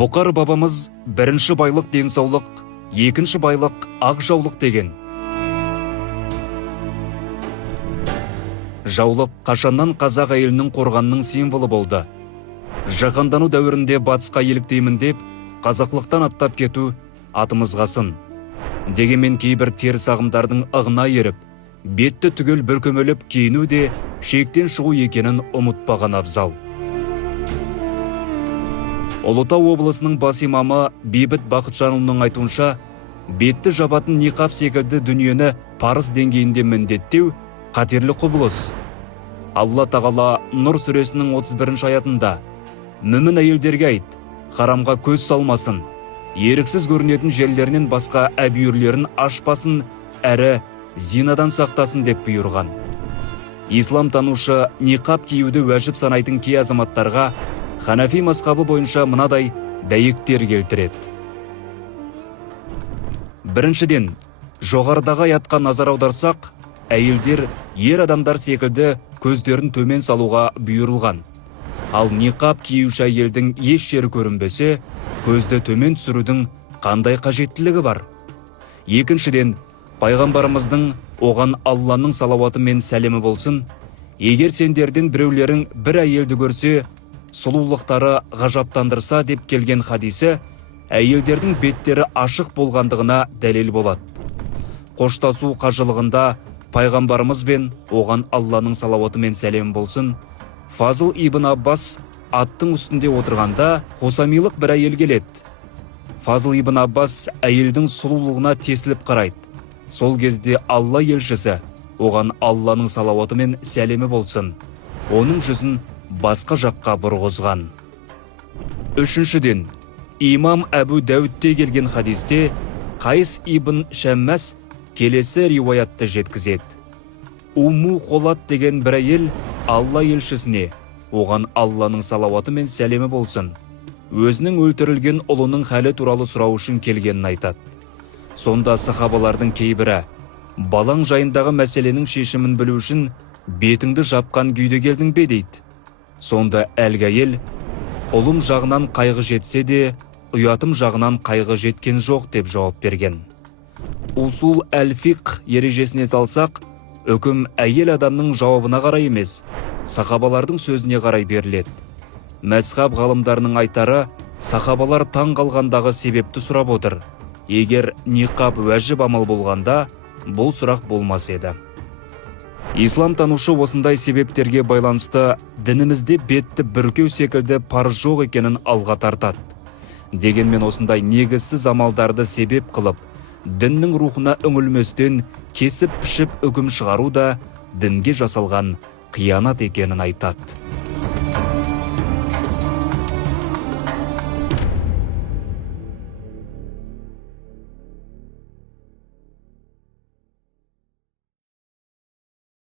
Бұқар бабамыз бірінші байлық денсаулық, екінші байлық ақ жаулық деген. Жаулық қашаннан қазақ әйелінің қорғанның символы болды. Жаһандану дәуірінде батысқа еліктеймін деп, қазақлықтан аттап кету атымызға сын. Дегенмен кейбір теріс ағымдардың ығына еріп, бетті түгел бүркемелеп киіну де шектен шығу екенін ұмытпаған абзал. Ұлытау облысының бас имамы Бейбіт Бақытжанұлының айтуынша, бетті жабатын ниқап секілді дүниені парыз деңгейінде міндеттеу қатерлі құбылыс. Алла тағала Нұр сүресінің 31 аятында: «Мүмін әйелдерге айт, харамға көз салмасын, еріксіз көрінетін жерлерінен басқа әбүйірлерін ашпасын, әрі зинадан сақтасын» деп бұйырған. Ислам танушы ниқап киюді уәжіп санайтын кей азаматтарға Ханафи мазхабы бойынша мынадай дәйектер келтіреді. Біріншіден, жоғарыдағы аятқа назар аударсақ, әйелдер ер адамдар секілді көздерін төмен салуға бұйырылған. Ал ниқап киюші әйелдің еш жері көрінбесе, көзді төмен түсірудің қандай қажеттілігі бар? Екіншіден, пайғамбарымыздың оған Алланың салауаты мен сәлемі болсын, егер сендерден біреулерің бір әйелді көрсе, сұлулықтары ғажаптандырса деп келген хадисі, әйелдердің беттері ашық болғандығына дәлел болады. Қоштасу қажылығында пайғамбарымыз бен оған Алланың салауаты мен сәлемі болсын, Фазыл ибн Аббас аттың үстінде отырғанда қосамилық бір әйел келеді. Фазыл ибн Аббас әйелдің сұлулығына тесіліп қарайды. Сол кезде Алла елшісі оған Алланың салауаты мен сәлемі болсын, оның жүзін басқа жаққа бұрғызған. Үшіншіден, имам Әбу Дәуідте келген хадисте Қайыс ибн Шәммәс келесі риуаятты жеткізеді. Умму Қолат деген бір әйел Алла елшісіне, оған Алланың салауаты мен сәлемі болсын, өзінің өлтірілген ұлының хәлі туралы сұрау үшін келгенін айтады. Сонда сахабалардың кейбірі, балаң жайындағы мәселенің шешімін білу үшін бетіңді жапқан күйде келдің бе дейді. Сонда әлгі әйел, ұлым жағынан қайғы жетсе де, ұятым жағынан қайғы жеткен жоқ деп жауап берген. Усул әл-фиқ ережесіне салсақ, үкім әйел адамның жауабына қарай емес, сахабалардың сөзіне қарай беріледі. Мәзхаб ғалымдарының айтары, сахабалар таң қалғандағы себепті сұрап отыр. Егер ниқаб уәжіп амал болғанда, бұл сұрақ болмас еді. Ислам танушы осындай себептерге байланысты дінімізде бетті бүркеу секілді парыз жоқ екенін алға тартады. Дегенмен осындай негізсіз амалдарды себеп қылып, діннің рухына үңілместен кесіп пішіп үкім шығару да дінге жасалған қиянат екенін айтады.